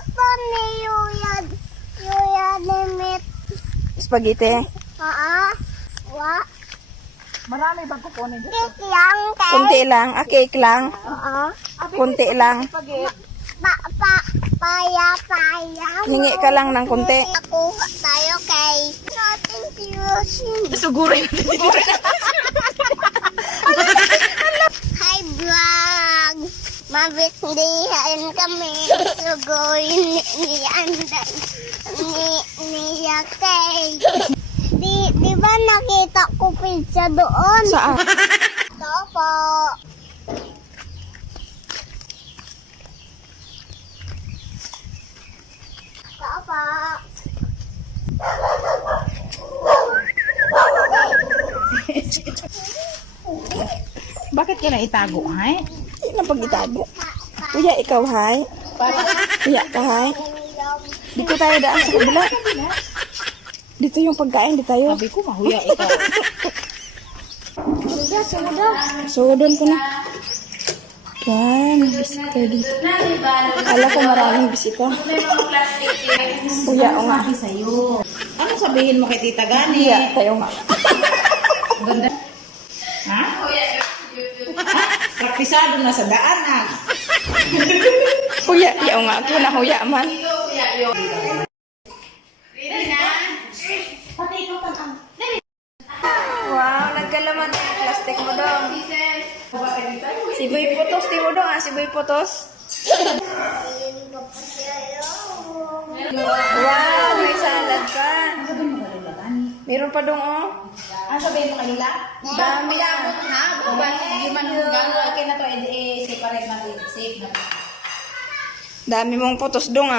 gusto ni Yuya limit. Spaghetti? Wa. Marami bang kukunin dito? Cake lang, cake. Kunti lang. Cake lang. Kunti lang. Paya. Hingi ka lang ng kunti. Ako tayo kay natin seriously. Sugurin. Hi vlog. Mabitlihan kami. Sugurin ni Anday. Ni Yakay. Di ba nakita ko pizza doon? Saan? Ito po. Ito po. Bakit ka na itago, hay? Hindi na pag-itago. Kuya, ikaw, hay? Kuya ka, hay? Dito tayo daan sa kabila. Dito yung pagkain, dito tayo. Sabi ko, mahuya ito. Sudon ko na. Yan, bisita dito. Akala ko maraming bisita. Kuya, o nga. Ano sabihin mo kay Tita Gani? Kuya, tayo nga. Ganda. Ha? Praktisado na sa daanan. Kuya, yaw nga. Ako na kuya man. Wow, nagkalaman yung plastic mo dong. Siboy putos, di mo dong siboy putos. Wow, may salad pa. Meron pa dong Ano sabihin mo kanila? Dami na. Ha? Hindi man hanggang okay na to, separate natin. Safe na. Dami mong putos dong